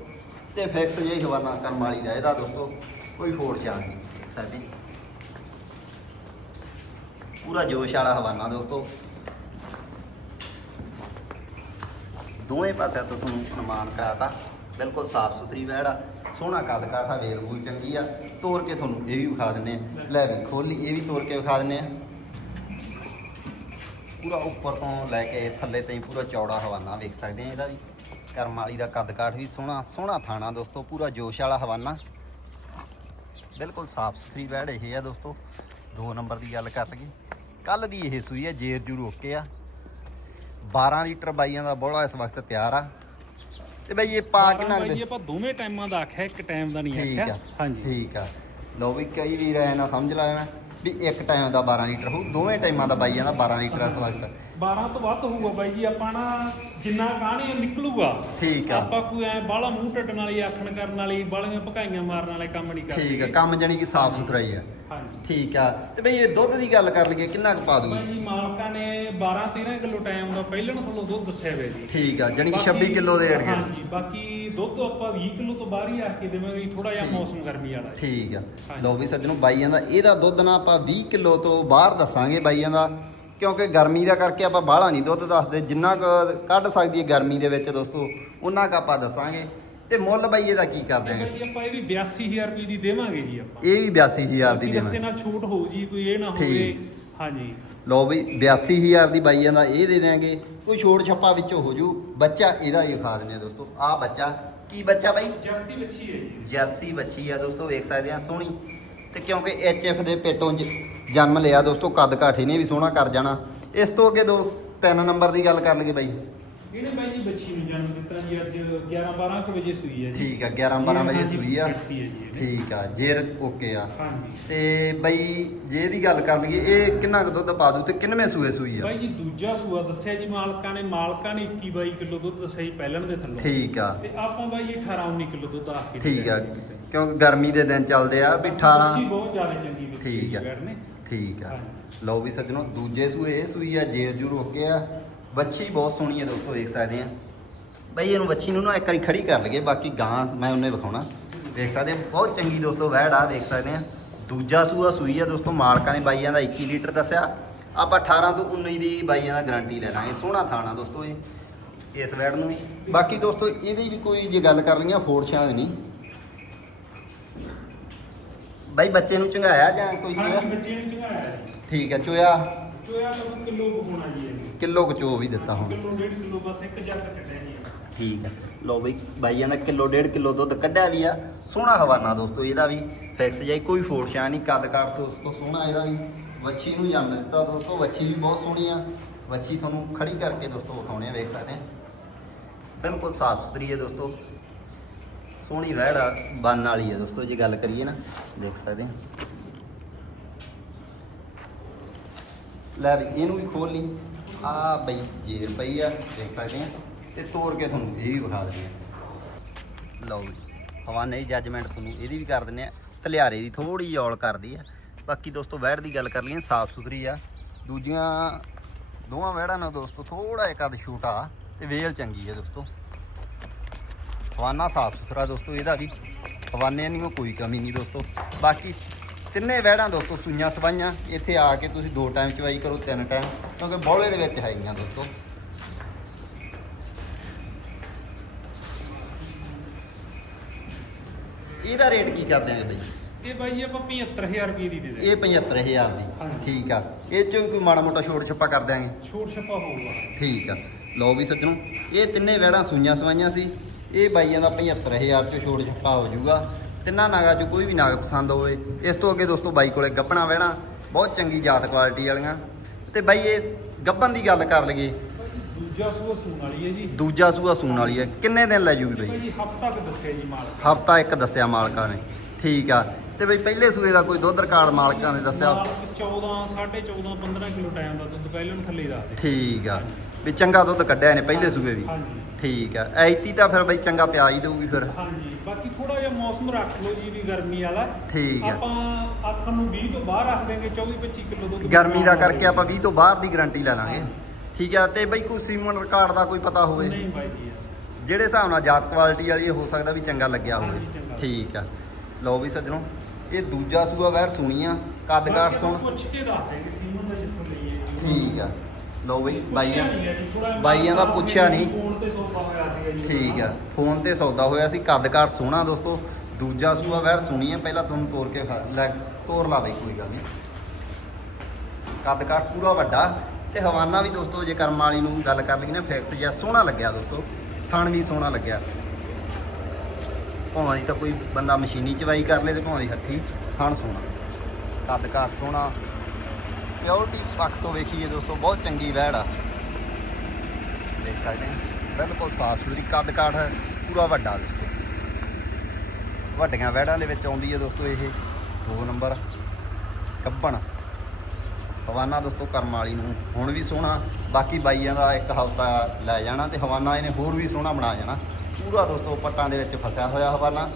A: ਤੇ ਫਿਕਸ ਜਿਹੀ ਹਵਾਨਾ ਕਰਮ ਵਾਲੀ ਦਾ ਇਹਦਾ ਦੋਸਤੋ, ਕੋਈ ਫੋੜ ਛਾਣ ਨਹੀਂ। ਦੇਖ ਸਕਦੇ ਪੂਰਾ ਜੋਸ਼ ਵਾਲਾ ਹਵਾਨਾ ਦੋਸਤੋ। ਦੋਵੇਂ ਪਾਸਿਆਂ ਤੋਂ ਤੁਹਾਨੂੰ ਅਨੁਮਾਨ ਕਰਾਤਾ। ਬਿਲਕੁਲ ਸਾਫ਼ ਸੁਥਰੀ ਵੈੜ ਆ, ਸੋਹਣਾ ਕੱਦ ਕਾਠਾ ਵੇਲ ਵੂਲ ਚੰਗੀ ਆ। ਤੋਰ ਕੇ ਤੁਹਾਨੂੰ ਇਹ ਵੀ ਵਿਖਾ ਦਿੰਨੇ ਆ। ਲੈ ਵੀ, ਖੋਲੀ ਇਹ ਵੀ ਤੋਰ ਕੇ ਵਿਖਾ ਦਿੰਨੇ ਆ। ਪੂਰਾ ਉੱਪਰ ਤੋਂ ਲੈ ਕੇ ਥੱਲੇ ਤਾਈਂ ਪੂਰਾ ਚੌੜਾ ਹਵਾਨਾ ਵੇਖ ਸਕਦੇ ਆ ਇਹਦਾ ਵੀ। ਕਰਮ ਵਾਲੀ ਦਾ ਕੱਦ ਕਾਠ ਵੀ ਸੋਹਣਾ ਸੋਹਣਾ ਥਾਣਾ ਦੋਸਤੋ, ਪੂਰਾ ਜੋਸ਼ ਵਾਲਾ ਹਵਾਨਾ। ਬਿਲਕੁਲ ਸਾਫ਼ ਸੁਥਰੀ ਵੈੜ ਇਹ ਆ ਦੋਸਤੋ। ਦੋ ਨੰਬਰ ਦੀ ਗੱਲ ਕਰ ਲਈਏ। ਕੱਲ ਦੀ ਇਹ ਸੂਈ ਹੈ ਜੇਰ ਜੂ ਰੋਕੇ ਆ। 12 ਲੀਟਰ ਬਾਈਆਂ ਦਾ ਬੋਲਾ ਇਸ ਵਕਤ ਤਿਆਰ ਆ। ਤੇ ਬਈ ਇਹ ਪਾ ਕੁ ਦੇ।
B: ਆਪਾਂ ਦੋਵੇਂ ਟਾਈਮਾਂ ਦਾ ਆਖਿਆ ਇੱਕ ਟਾਈਮ ਦਾ ਨਹੀਂ ਆਖਿਆ। ਹਾਂਜੀ।
A: ਠੀਕ ਆ। ਲਓ ਵੀ ਕਈ ਵੀਰ ਐ ਨਾ ਸਮਝ ਲਾਇਆ ਵੀ ਇੱਕ ਟਾਈਮ ਦਾ 12 ਲੀਟਰ ਹੋਊ ਦੋਵੇਂ ਟਾਈਮਾਂ ਦਾ ਬਾਈਆਂ ਦਾ 12 ਲੀਟਰ ਇਸ ਵਕਤ।
B: 12 ਤੋਂ ਵੱਧ ਹੋਊਗਾ ਬਾਈ ਜੀ ਆਪਾਂ ਨਾ ਜਿੰਨਾ ਕਾਹਨੇ ਨਿਕਲੂਗਾ
A: ਠੀਕ ਆ।
B: ਆਪਾਂ ਕੋਈ ਐ ਬਾਹਲਾ ਮੂੰਹ ਟੱਡਣ ਵਾਲੀ ਆਖਣ ਕਰਨ ਵਾਲੀ ਬਾਹਲੀਆਂ ਭਕਾਈਆਂ ਮਾਰਨ ਵਾਲੇ ਕੰਮ ਨਹੀਂ ਕਰਦੇ।
A: ਠੀਕ ਆ ਕੰਮ ਜਾਨੀ ਕਿ ਸਾਫ਼ ਸੁਥਰਾ ਹੀ ਆ।
B: ਹਾਂਜੀ।
A: ਠੀਕ ਆ ਤੇ ਬਈ ਇਹ ਦੁੱਧ ਦੀ ਗੱਲ ਕਰ ਲਈਏ ਕਿੰਨਾ ਕੁ ਪਾ ਦੂ
B: ਬਾਈ ਜੀ ਮਾਲਕਾਂ ਨੇ 12 13 ਕਿਲੋ ਟਾਈਮ ਦਾ ਪਹਿਲਾਂ ਤੋਂ ਦੁੱਧ ਦੱਸਿਆ ਹੋਇਆ ਜੀ।
A: ਠੀਕ ਆ ਜਾਨੀ ਕਿ
B: ਬਾਕੀ-
A: 26 ਕਿਲੋ ਦੇ ਏੜ
B: ਹਾਂਜੀ ਬਾਕੀ ਦੁੱਧ ਆਪਾਂ 20 ਕਿਲੋ ਤੋਂ ਬਾਹਰ ਹੀ ਆ ਕੇ ਦੇਵਾਂਗੇ ਥੋੜਾ ਜਿਹਾ। ਮੌਸਮ ਗਰਮੀ ਵਾਲਾ ਹੈ
A: ਠੀਕ ਆ।
B: ਹਾਂਜੀ।
A: ਲਓ ਵੀ ਸੱਜਣੋ ਬਾਈਆਂ ਦਾ ਇਹਦਾ ਦੁੱਧ ਨਾ ਆਪਾਂ 20 ਕਿਲੋ ਤੋਂ ਬਾਹਰ ਦੱਸਾਂਗੇ ਬਾਈਆਂ ਦਾ ਕਿਉਂਕਿ ਗਰਮੀ ਦਾ ਕਰਕੇ ਆਪਾਂ ਬਾਹਲਾ ਨਹੀਂ ਦੁੱਧ ਦੱਸਦੇ ਜਿੰਨਾ ਕੁ ਕੱਢ ਸਕਦੀ ਹੈ ਗਰਮੀ ਦੇ ਵਿੱਚ ਦੋਸਤੋ ਉਹਨਾਂ ਕੁ ਆਪਾਂ ਦੱਸਾਂਗੇ। ਤੇ ਮੁੱਲ ਬਾਈ ਇਹਦਾ ਕੀ ਕਰ
B: ਤੇ ਬਾਈ ਜੀ ਆਪਾਂ ਇਹ ਵੀ 82000 ਰੁਪਏ ਦੀ ਦੇਵਾਂਗੇ ਜੀ ਆਪਾਂ।
A: ਇਹ ਵੀ 82000 ਦੀ
B: ਬਾਕੀ ਦੱਸੇ
A: ਦੇਵਾਂਗੇ
B: ਨਾਲ ਛੂਟ ਹੋਊ ਜੀ ਕੋਈ ਇਹ ਨਾ ਹੋਵੇ।
A: ਠੀਕ।
B: ਹਾਂਜੀ।
A: ਲਓ ਵੀ 82000 ਦੀ ਬਾਈਆਂ ਦਾ ਇਹ ਦੇ ਦਿਆਂਗੇ। ਕੋਈ ਛੋੜ ਛੱਪਾ ਵਿੱਚੋਂ ਹੋ ਜੂ। ਬੱਚਾ ਇਹਦਾ ਹੀ ਖਾ ਦਿੰਦੇ ਆ ਦੋਸਤੋ। ਆਹ ਬੱਚਾ। ਕੀ ਬੱਚਾ ਬਾਈ?
B: ਜਰਸੀ ਵੱਛੀ ਹੈ
A: ਜਰਸੀ ਬੱਚੀ ਆ ਦੋਸਤੋ ਵੇਖ ਸਕਦੇ ਆ ਸੋਹਣੀ। ਤੇ ਕਿਉਂਕਿ ਐਫ ਦੇ ਪੇਟੋਂ ਜਨਮ ਲਿਆ ਦੋਸਤੋ ਕੱਦ ਕਾਠੇ ਨੇ ਵੀ ਸੋਹਣਾ ਕਰ ਜਾਣਾ। ਇਸ ਤੋਂ ਅੱਗੇ ਦੋ ਤਿੰਨ ਨੰਬਰ ਦੀ ਗੱਲ ਕਰ ਲਈਏ ਬਾਈ।
B: ਇਹਨੇ ਬਾਈ ਜੀ ਬੱਚੀ ਨੂੰ ਜਨਮ ਦਿੱਤਾ ਜੀ ਅੱਜ 11 12 ਕੁ ਵਜੇ ਸੂਈ ਹੈ ਜੀ।
A: ਠੀਕ ਆ 11 12 ਵਜੇ
B: ਹਾਂਜੀ,
A: ਸੂਈ ਆ।
B: ਸੱਤੀ ਹੈ ਜੀ ਇਹਦੇ।
A: ਠੀਕ ਆ ਜੇਰ ਓਕੇ ਆ।
B: ਹਾਂਜੀ।
A: ਤੇ ਬਈ ਜੇ ਇਹਦੀ ਗੱਲ ਕਰ ਲਈਏ ਇਹ ਕਿੰਨਾ ਕੁ ਦੁੱਧ ਪਾ ਦੂ ਤੇ ਕਿੰਨਵੇਂ ਸੂਏ ਸੂਈ ਆ?
B: ਬਾਈ ਜੀ ਦੂਜਾ ਸੂਆ ਦੱਸਿਆ ਜੀ ਮਾਲਕਾਂ ਨੇ ਮਾਲਕਾਂ ਨੇ 21 22 ਕਿਲੋ ਦੁੱਧ ਦੱਸਿਆ ਜੀ ਪਹਿਲਣ ਦੇ ਥੱਲੋਂ।
A: ਠੀਕ ਆ।
B: ਤੇ ਆਪਾਂ ਬਾਈ ਜੀ 18 19 ਕਿਲੋ ਦੁੱਧ ਆਖ ਕੇ
A: ਠੀਕ ਆ
B: ਦਿੱਤਾ ਜੀ।
A: ਕਿਉਂਕਿ ਗਰਮੀ ਦੇ ਦਿਨ ਚੱਲਦੇ ਆ ਵੀ 18
B: ਬੱਚੀ ਬਹੁਤ ਜ਼ਿਆਦਾ ਚੰਗੀ
A: ਠੀਕ ਆ। ਠੀਕ ਆ। ਲਓ ਵੀ ਸੱਜਣੋ ਦੂਜੇ ਸੂਏ ਇਹ ਸੂਈ ਆ ਜੇਰ ਜੂਰ ਓਕੇ ਆ। ਬੱਚੀ ਬਹੁਤ ਸੋਹਣੀ ਆ ਦੋਸਤੋ ਵੇਖ ਸਕਦੇ ਆ ਬਈ ਇਹਨੂੰ ਬੱਚੀ ਨੂੰ ਨਾ ਇੱਕ ਵਾਰੀ ਖੜੀ ਕਰ ਲਈਏ ਬਾਕੀ ਗਾਂ ਮੈਂ ਉਹਨੇ ਵਿਖਾਉਣਾ। ਵੇਖ ਸਕਦੇ ਆ ਬਹੁਤ ਚੰਗੀ ਦੋਸਤੋ ਵਹਿੜ ਆ ਵੇਖ ਸਕਦੇ ਆ ਦੂਜਾ ਸੂਆ ਸੂਈ ਆ ਦੋਸਤੋ ਮਾਲਕਾਂ ਨੇ ਬਾਈਆਂ ਦਾ 21 ਲੀਟਰ ਦੱਸਿਆ। ਆਪਾਂ 18 ਤੋਂ 19 ਦੀ ਬਾਈਆਂ ਦਾ ਗਾਰੰਟੀ ਲੈ ਲਾਂਗੇ ਸੋਹਣਾ ਥਾਣਾ ਦੋਸਤੋ ਇਹ ਇਸ ਵੈੜ ਨੂੰ ਵੀ। ਬਾਕੀ ਦੋਸਤੋ ਇਹਦੀ ਵੀ ਕੋਈ ਜੇ ਗੱਲ ਕਰ ਲਈਆਂ ਫੋੜ ਛਾਂ ਨਹੀਂ। ਬਾਈ ਬੱਚੇ ਨੂੰ ਚੰਗਾਇਆ ਜਾਂ ਕੋਈ
B: ਬੱਚੇ ਨੂੰ ਚੰਗਾਇਆ।
A: ਠੀਕ ਹੈ ਚੋਇਆ।
B: ਚੋਇਆ ਤਾਂ ਕਿਲੋ ਕੁ ਹੋਣਾ ਜੀ ਇਹ।
A: ਕਿਲੋ ਕੁ ਚੋ ਵੀ ਦਿੱਤਾ ਹੁਣ।
B: ਕਿਲੋ ਡੇਢ ਕਿਲੋ ਬਸ ਇੱਕ ਜੱਗ ਕੱਢਿਆ ਜੀ ਇਹਦਾ।
A: ਠੀਕ ਹੈ ਲੋ ਬਈ ਬਾਈਆਂ ਦਾ ਕਿਲੋ ਡੇਢ ਕਿਲੋ ਦੁੱਧ ਕੱਢਿਆ ਵੀ ਆ। ਸੋਹਣਾ ਹਵਾਨਾ ਦੋਸਤੋ ਇਹਦਾ ਵੀ ਫਿਕਸ ਜਾਈ ਕੋਈ ਫੋੜ ਛਾਂ ਨਹੀਂ। ਕੱਦ ਕਾਠ ਦੋਸਤੋ ਸੋਹਣਾ ਇਹਦਾ ਵੀ। ਵੱਛੀ ਨੂੰ ਜੰਮ ਦਿੱਤਾ ਦੋਸਤੋ ਵੱਛੀ ਵੀ ਬਹੁਤ ਸੋਹਣੀ ਆ। ਵੱਛੀ ਤੁਹਾਨੂੰ ਖੜੀ ਕਰਕੇ ਦੋਸਤੋ ਵਿਖਾਉਣੇ ਆ ਵੇਖ ਸਕਦੇ ਆ। ਬਿਲਕੁਲ ਸਾਫ਼ ਸੁਥਰੀ ਹੈ ਦੋਸਤੋ। ਸੋਹਣੀ ਵਹਿੜ ਆ ਬੰਨ ਵਾਲੀ ਹੈ ਦੋਸਤੋ ਜੇ ਗੱਲ ਕਰੀਏ ਨਾ ਦੇਖ ਸਕਦੇ ਆ। ਲੈ ਵੀ, ਇਹਨੂੰ ਵੀ ਖੋਲ ਲਈ। ਆ ਬਈ ਜੇਰ ਪਈ ਆ ਦੇਖ ਸਕਦੇ ਆ ਤੇ ਤੋੜ ਕੇ ਤੁਹਾਨੂੰ ਇਹ ਵੀ ਵਿਖਾ ਦਿੰਦੇ ਆ ਲਓ ਜੀ ਹਵਾਨੇ ਦੀ ਜੱਜਮੈਂਟ ਤੁਹਾਨੂੰ ਇਹਦੀ ਵੀ ਕਰ ਦਿੰਦੇ ਆ ਤਲਿਆਰੇ ਦੀ ਥੋੜੀ ਔਲ ਕਰਦੀ ਆ। ਬਾਕੀ ਦੋਸਤੋ, ਵਹਿੜ ਦੀ ਗੱਲ ਕਰ ਲਈਏ, ਸਾਫ਼ ਸੁਥਰੀ ਆ। ਦੂਜੀਆਂ, ਦੋਵਾਂ ਵਹਿੜਾਂ ਨਾਲ ਦੋਸਤੋ ਥੋੜਾ ਇੱਕ ਅੱਧ ਛੋਟਾ ਤੇ ਵੇਲ ਚੰਗੀ ਆ ਦੋਸਤੋ। ਹਵਾਨਾ ਸਾਫ਼ ਸੁਥਰਾ ਦੋਸਤੋ, ਇਹਦਾ ਵੀ। ਹਵਾਨੇ ਨਹੀਂ ਕੋਈ ਕਮੀ ਨਹੀਂ ਦੋਸਤੋ। ਬਾਕੀ ਤਿੰਨੇ ਵਹਿੜਾਂ ਦੋਸਤੋ ਸੂਈਆਂ ਸਵਾਈਆਂ। ਇੱਥੇ ਆ ਕੇ ਤੁਸੀਂ ਦੋ ਟਾਈਮ ਚਵਾਈ ਕਰੋ ਤਿੰਨ ਟਾਈਮ ਕਿਉਂਕਿ ਬੌਲੇ ਦੇ ਵਿੱਚ ਹੈਗੀਆਂ ਦੋਸਤੋ। ਇਹਦਾ ਰੇਟ ਕੀ ਕਰ ਦਿਆਂਗੇ ਬਈ?
B: ਇਹ ਬਾਈ ਆਪਾਂ 75000 ਰੁਪਏ ਦੀ ਦੇ ਦੇ
A: ਇਹ 75000 ਦੀ। ਠੀਕ ਆ। ਇਹ ਚੋਂ ਵੀ ਕੋਈ ਮਾੜਾ ਮੋਟਾ ਛੋਟ ਛੱਪਾ ਕਰ ਦਿਆਂਗੇ?
B: ਛੋਟ ਛੱਪਾ ਹੋਊਗਾ
A: ਠੀਕ ਆ। ਲਓ ਵੀ ਸੱਜਣੋ ਇਹ ਤਿੰਨੇ ਵੈੜਾਂ ਸੂਈਆਂ ਸਵਾਈਆਂ ਸੀ। ਇਹ ਬਾਈਆਂ ਦਾ 75000 ਚ ਛੋੜ ਛੱਪਾ ਹੋ ਜਾਊਗਾ। ਤਿੰਨਾਂ ਨਾਗਾ ਚ ਕੋਈ ਵੀ ਨਾਗ ਪਸੰਦ ਹੋਵੇ ਇਸ ਤੋਂ ਅੱਗੇ ਦੋਸਤੋ ਬਾਈ ਕੋਲੇ ਗੱਪਣਾ ਵਹਿਣਾ ਬਹੁਤ ਚੰਗੀ ਜਾਤ ਕੁਆਲਿਟੀ ਵਾਲੀਆਂ। ਤੇ ਬਾਈ ਇਹ ਗੱਪਣ ਦੀ ਗੱਲ ਕਰ ਲਈਏ।
B: ਦੂਜਾ ਸੂਆ ਸੂਣ ਵਾਲੀ ਹੈ ਜੀ।
A: ਦੂਜਾ ਸੂਆ ਸੂਣ ਵਾਲੀ ਹੈ। ਕਿੰਨੇ ਦਿਨ ਲੈ ਜੂਗੀ
B: ਬਾਈ? ਜੀ ਹਫਤਾ ਕੁ ਦੱਸਿਆ ਜੀ ਮਾਲ
A: ਹਫਤਾ ਇੱਕ ਦੱਸਿਆ ਮਾਲਕਾਂ ਨੇ। ਠੀਕ ਆ। ਤੇ ਬਈ ਪਹਿਲੇ ਸੂਏ ਦਾ ਕੋਈ ਦੁੱਧ ਰਿਕਾਰਡ ਮਾਲਕਾਂ ਨੇ ਦੱਸਿਆ?
B: ਮਾਲਕ 14 14.5 15 ਕਿਲੋ ਟਾਈਮ ਦਾ ਦੁੱਧ ਪਹਿਲਾਂ ਨੂੰ ਥੱਲੇ ਦੇ
A: ਠੀਕ ਆ। ਵੀ ਚੰਗਾ ਦੁੱਧ ਕੱਢਿਆ ਨੇ ਪਹਿਲੇ ਸੂਏ ਵੀ।
B: ਹਾਂਜੀ।
A: ਠੀਕ ਆ। ਐਤੀ ਤਾਂ ਫਿਰ ਬਈ ਚੰਗਾ ਪਿਆ ਹੀ ਦੇਊਗੀ ਫਿਰ।
B: ਹਾਂਜੀ ਬਾਕੀ ਥੋੜਾ ਜਿਹਾ ਮੌਸਮ ਰੱਖ ਲਓ ਜੀ ਵੀ ਗਰਮੀ ਵਾਲਾ।
A: ਠੀਕ ਆ।
B: ਆਪਾਂ ਅੱਖ ਨੂੰ 20 ਤੋਂ ਬਾਹਰ ਰੱਖ ਦੇਂਗੇ 24 25 ਕਿਲੋ ਦੁੱਧ।
A: ਗਰਮੀ ਦਾ ਕਰਕੇ ਆਪਾਂ 20 ਤੋਂ ਬਾਹਰ ਦੀ ਗਾਰੰਟੀ ਲੈ ਲਾਂਗੇ। ਠੀਕ ਆ ਤੇ ਬਈ ਕੋਈ ਸੀਮਨ ਰਿਕਾਰਡ ਦਾ ਕੋਈ ਪਤਾ ਹੋਵੇ।
B: ਨਹੀਂ ਬਾਈ ਜੀ।
A: ਜਿਹੜੇ ਹਿਸਾਬ ਨਾਲ ਜਾਤ ਕੁਆਲਿਟੀ ਵਾਲੀ ਹੋ ਸਕਦਾ ਵੀ ਚੰਗਾ ਲੱਗਿਆ ਹੋਵੇ। ਠੀਕ ਆ। ਲਓ ਵੀ ਸੱਜਣੋ ਇਹ ਦੂਜਾ ਸੂਆ ਵੈਰ ਸੁਣੀਆਂ ਕੱਦ ਕਾਠ ਸੁਣ।
B: ਆਪਾਂ ਪੁੱਛ ਕੇ ਦੱਸ ਦੇਂਗੇ ਸੀਮਨ ਦਾ ਜਿੱਥੋਂ ਲਈਏ। ਜੀ।
A: ਠੀਕ ਆ। ਲਓ ਬਈ, ਬਾਈਆਂ ਬਾਈਆਂ ਦਾ ਪੁੱਛਿਆ ਨਹੀਂ।
B: ਫੋਨ ਤੇ ਸੌਦਾ ਹੋਇਆ ਸੀਗਾ
A: ਠੀਕ ਆ, ਫੋਨ ਤੇ ਸੌਦਾ ਹੋਇਆ ਸੀ, ਕੱਦ ਕਾਠ ਸੋਹਣਾ ਦੋਸਤੋ, ਦੂਜਾ ਸੂਆ ਵੈਰ ਸੁਣੀ ਆ, ਪਹਿਲਾਂ ਤੁਹਾਨੂੰ ਤੋੜ ਕੇ ਲੈ ਤੋੜ ਲਾ ਬਈ, ਕੋਈ ਗੱਲ ਨਹੀਂ। ਕੱਦ ਕਾਠ ਪੂਰਾ ਵੱਡਾ, ਤੇ ਹਵਾਨਾ ਵੀ ਦੋਸਤੋ, ਜੇ ਕਰਮ ਵਾਲੀ ਨੂੰ ਗੱਲ ਕਰ ਲਈ ਨਾ ਫਿਕਸ ਜਿਹਾ ਸੋਹਣਾ ਲੱਗਿਆ ਦੋਸਤੋ, ਥਣ ਵੀ ਸੋਹਣਾ ਲੱਗਿਆ। ਭਾਵੇਂ ਤਾਂ ਕੋਈ ਬੰਦਾ ਮਸ਼ੀਨੀ ਚਵਾਈ ਕਰ ਲੇ ਤੇ ਭਾਵੇਂ ਦੀ ਹੱਥੀ, ਥਣ ਸੋਹਣਾ। ਕੱਦ ਕਾਠ ਸੋਹਣਾ ਪਿਓਰਟੀ ਪੱਖ ਤੋਂ ਵੇਖੀਏ ਦੋਸਤੋ, ਬਹੁਤ ਚੰਗੀ ਵਹਿੜ ਆ। ਦੇਖ ਸਕਦੇ ਬਿਲਕੁਲ ਸਾਫ਼ ਸੁਥਰੀ ਕੱਦ ਕਾਠ ਪੂਰਾ ਵੱਡਾ ਦੋਸਤੋ। ਵੱਡੀਆਂ ਵਹਿੜਾਂ ਦੇ ਵਿੱਚ ਆਉਂਦੀ ਹੈ ਦੋਸਤੋ ਇਹ, ਦੋ ਨੰਬਰ। ਕੱਬਣ। ਹਵਾਨਾ ਦੋਸਤੋ ਕਰਮ ਵਾਲੀ ਨੂੰ, ਹੁਣ ਵੀ ਸੋਹਣਾ, ਬਾਕੀ ਬਾਈਆਂ ਦਾ ਇੱਕ ਹਫਤਾ ਲੈ ਜਾਣਾ ਤੇ ਹਵਾਨਾ ਇਹਨੇ ਹੋਰ ਵੀ ਸੋਹਣਾ ਬਣਾ ਜਾਣਾ। ਪੂਰਾ ਦੋਸਤੋ ਪੱਟਾਂ ਦੇ ਵਿੱਚ ਫਸਿਆ ਹੋਇਆ ਹਵਾਨਾ।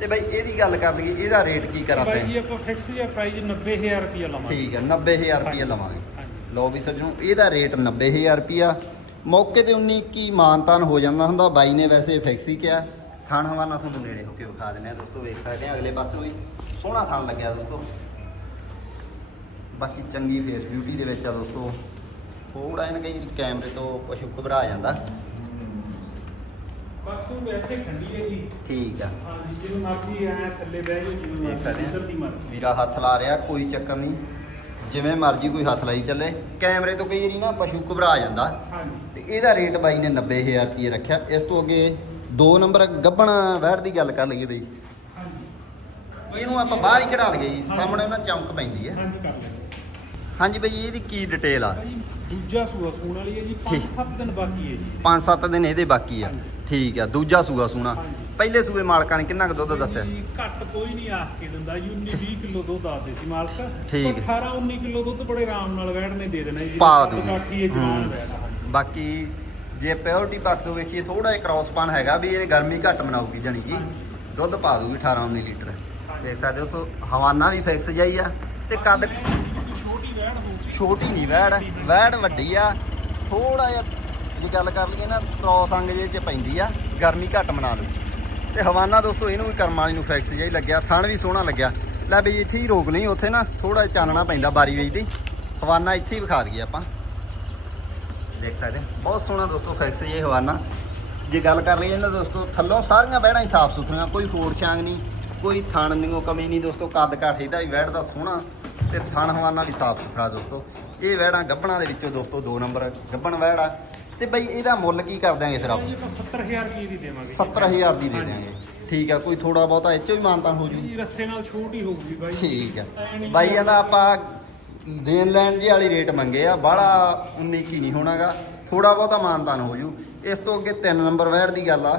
A: ਤੇ ਬਾਈ ਇਹਦੀ ਗੱਲ ਕਰ ਲਈਏ ਇਹਦਾ ਰੇਟ ਕੀ
B: ਬਾਈ
A: ਕਰਾਂਗੇ
B: ਜੀ ਆਪਾਂ ਫਿਕਸ ਜਿਹਾ ਪ੍ਰਾਈਸ 90000 ਰੁਪਏ ਲਵਾਂਗੇ।
A: ਠੀਕ ਹੈ 90000 ਰੁਪਏ ਲਵਾਂਗੇ। ਲਓ ਵੀ ਸੱਜਣੋ ਇਹਦਾ ਰੇਟ 90000 ਰੁਪਿਆ ਮੌਕੇ ਤੇ 19 ਕੀ ਮਾਨਤਾਨ ਹੋ ਜਾਂਦਾ ਹੁੰਦਾ ਬਾਈ ਨੇ ਵੈਸੇ ਫਿਕਸ ਹੀ ਕਿਹਾ। ਥਾਣ ਹਵਾਨਾ ਤੁਹਾਨੂੰ ਨੇੜੇ ਹੋ ਕੇ ਵਿਖਾ ਦਿੰਦੇ ਆ ਦੋਸਤੋ ਵੇਖ ਸਕਦੇ ਆ ਅਗਲੇ ਪਾਸੇ ਵੀ। ਸੋਹਣਾ ਥਾਣ ਲੱਗਿਆ ਦੋਸਤੋ। ਬਾਕੀ ਚੰਗੀ ਫੇਸ ਬਿਊਟੀ ਦੇ ਵਿੱਚ ਆ ਦੋਸਤੋ। ਥੋੜਾ ਇਹਨਾਂ ਕਈ ਕੈਮਰੇ ਤੋਂ ਪਸ਼ੂ ਘਬਰਾ ਜਾਂਦਾ।
B: ਬਾਕੀ ਉਹ ਵੈਸੇ ਠੰਡੀ ਹੈ ਜੀ
A: ਠੀਕ ਆ।
B: ਹਾਂਜੀ ਜਿਵੇਂ ਮਰਜ਼ੀ ਐ ਥੱਲੇ ਬਹਿ ਜਾਓ ਜਿਵੇਂ
A: ਦੇਖ ਸਕਦੇ
B: ਮਰਜ਼ੀ
A: ਆ
B: ਜਿੱਧਰ ਦੀ ਮਰਜ਼ੀ।
A: ਵੀਰਾ ਹੱਥ ਲਾ ਰਿਹਾ ਕੋਈ ਚੱਕਰ ਨਹੀਂ। ਜਿਵੇਂ ਮਰਜ਼ੀ ਕੋਈ ਹੱਥ ਲਾਈ ਚੱਲੇ। ਕੈਮਰੇ ਤੋਂ ਕਈ ਵਾਰੀ ਨਾ ਪਸ਼ੂ ਘਬਰਾ ਜਾਂਦਾ।
B: ਹਾਂਜੀ।
A: ਤੇ ਇਹਦਾ ਰੇਟ ਬਾਈ ਨੇ 90000 ਰੁਪਏ ਰੱਖਿਆ। ਇਸ ਤੋਂ ਅੱਗੇ ਦੋ ਨੰਬਰ ਗੱਬਣ ਵਹਿੜ ਦੀ ਗੱਲ ਕਰ ਲਈਏ ਬਈ।
B: ਹਾਂਜੀ।
A: ਇਹਨੂੰ ਆਪਾਂ ਬਾਹਰ ਹੀ ਕਢਾ ਲਈਏ ਜੀ। ਸਾਹਮਣੇ ਉਹਨਾਂ ਚਮਕ ਪੈਂਦੀ ਹੈ
B: ਹਾਂਜੀ ਕਰ
A: ਹਾਂਜੀ ਬਈ ਇਹਦੀ ਕੀ ਡਿਟੇਲ ਆ?
B: ਭਾਈ ਦੂਜਾ ਸੂਆ ਸੂਣ ਵਾਲੀ ਹੈ ਜੀ।
A: ਠੀਕ।
B: 5-7 ਦਿਨ ਬਾਕੀ ਹੈ ਜੀ।
A: 5-7 ਦਿਨ ਇਹਦੇ ਬਾਕੀ ਆ।
B: ਹਾਂਜੀ।
A: ਠੀਕ ਆ ਦੂਜਾ ਸੂਆ ਸੂਣਾ
B: ਹਾਂਜੀ।
A: ਪਹਿਲੇ ਸੂਏ ਮਾਲਕਾਂ ਨੇ ਕਿੰਨਾ ਕੁ ਦੁੱਧ ਦੱਸਿਆ
B: ਜੀ, ਘੱਟ ਕੋਈ ਨਹੀਂ ਆਖ ਕੇ ਦਿੰਦਾ ਜੀ 19-20 ਕਿਲੋ ਦੁੱਧ ਆਦੇ ਸੀ ਮਾਲਕ
A: ਠੀਕ।
B: 18-19 ਕਿਲੋ ਦੁੱਧ ਬੜੇ ਆਰਾਮ ਨਾਲ ਵੈੜ ਨੇ ਦੇ ਦੇਣਾ ਜੀ
A: ਪਾ ਦੂਗੀ।
B: ਕਾਠੀ ਹੈ ਜਵਾਨ
A: ਹੂੰ।
B: ਵੈੜ ਆ, ਹਾਂਜੀ।
A: ਬਾਕੀ ਜੇ ਪਿਓਰਟੀ ਪੱਖ ਤੋਂ ਵੇਖੀਏ ਥੋੜਾ ਜਿਹਾ ਕ੍ਰਾਸਪਨ ਹੈਗਾ ਵੀ ਇਹਨੇ ਗਰਮੀ ਘੱਟ ਮਨਾਊਗੀ ਜਾਨੀ ਕਿ ਦੁੱਧ ਪਾ ਦੂਗੀ 18-19 ਲੀਟਰ ਦੇਖ ਸਕਦੇ ਹੋ ਤੋਂ ਹਵਾਨਾ ਵੀ ਫਿਕਸ ਜਾਈ ਆ ਤੇ ਕੱਦ
B: ਛੋਟੀ ਵੈੜ ਹੋਊਗੀ
A: ਛੋਟੀ ਨਹੀਂ ਵੈੜ ਵੈੜ ਵੱਡੀ ਆ ਥੋੜਾ ਜਿਹਾ ਜੇ ਗੱਲ ਕਰ ਲਈਏ ਨਾ ਕ੍ਰੋਸ ਅੰਗ ਜੇ ਚ ਪੈਂਦੀ ਆ, ਗਰਮੀ ਘੱਟ ਮਨਾ ਲੂ ਤੇ ਹਵਾਨਾ ਦੋਸਤੋ, ਇਹਨੂੰ ਵੀ ਕਰਮ ਵਾਲੀ ਨੂੰ ਫੈਕਸ ਜਿਹਾ ਹੀ ਲੱਗਿਆ, ਥਣ ਵੀ ਸੋਹਣਾ ਲੱਗਿਆ। ਲੈ ਬਈ, ਇੱਥੇ ਹੀ ਰੋਕ ਲਈ, ਉੱਥੇ ਨਾ ਥੋੜਾ ਜਿਹਾ ਚਾਨਣਾ ਪੈਂਦਾ ਬਾਰੀ ਵੇਚ ਦੀ। ਹਵਾਨਾ ਇੱਥੇ ਹੀ ਵਿਖਾ ਦਈਏ ਆਪਾਂ। ਦੇਖ ਸਕਦੇ ਬਹੁਤ ਸੋਹਣਾ ਦੋਸਤੋ ਫੈਕਸ ਜਿਹਾ ਹਵਾਨਾ। ਜੇ ਗੱਲ ਕਰ ਲਈਏ ਨਾ ਦੋਸਤੋ, ਥੱਲੋਂ ਸਾਰੀਆਂ ਬਹਿਣਾ ਹੀ ਸਾਫ਼ ਸੁਥਰੀਆਂ, ਕੋਈ ਹੋਰ ਛਾਂਗ ਨਹੀਂ, ਕੋਈ ਥਣ ਨਹੀਂ ਕਮੀ ਨਹੀਂ ਦੋਸਤੋ, ਕੱਦ ਕਾਠ ਇਹਦਾ ਵੀ ਵਹਿੜ ਦਾ ਸੋਹਣਾ। ਤੇ ਥਣ ਹਵਾਨਾ ਵੀ ਸਾਫ਼ ਸੁਥਰਾ ਦੋਸਤੋ। ਇਹ ਵਹਿੜਾਂ ਗੱਬਣਾ ਦੇ ਵਿੱਚੋਂ ਦੋਸਤੋ, ਦੋ ਨੰਬਰ ਗੱਬਣ ਵਹਿੜਾ ਤੇ ਬਈ ਇਹਦਾ ਮੁੱਲ ਕੀ ਕਰ ਦਿਆਂਗੇ ਫਿਰ ਆਪਾਂ?
B: ਜੀ ਆਪਾਂ 70000 ਰੁਪਏ ਦੀ ਦੇਵਾਂਗੇ।
A: 70000 ਦੀ ਦੇ ਦਿਆਂਗੇ। ਠੀਕ ਆ ਕੋਈ ਥੋੜਾ ਬਹੁਤਾ ਇਹ ਚੋਂ ਵੀ ਮਾਨਤਾ ਹੋ ਜੂ।
B: ਜੀ ਰਸਤੇ ਨਾਲ ਛੋਟੀ ਹੋਊਗੀ ਬਾਈ।
A: ਠੀਕ ਆ। ਬਾਈ ਕਹਿੰਦਾ ਆਪਾਂ ਦੇਣ ਲੈਣ ਜੀ ਵਾਲੀ ਰੇਟ ਮੰਗੇ ਆ ਬਾਹਲਾ 19 ਕੀ ਨਹੀਂ ਹੋਣਾਗਾ। ਥੋੜਾ ਬਹੁਤਾ ਮਾਨਤਾਨ ਹੋ ਜੂ। ਇਸ ਤੋਂ ਅੱਗੇ 3 ਨੰਬਰ ਵੈੜ ਦੀ ਗੱਲ ਆ।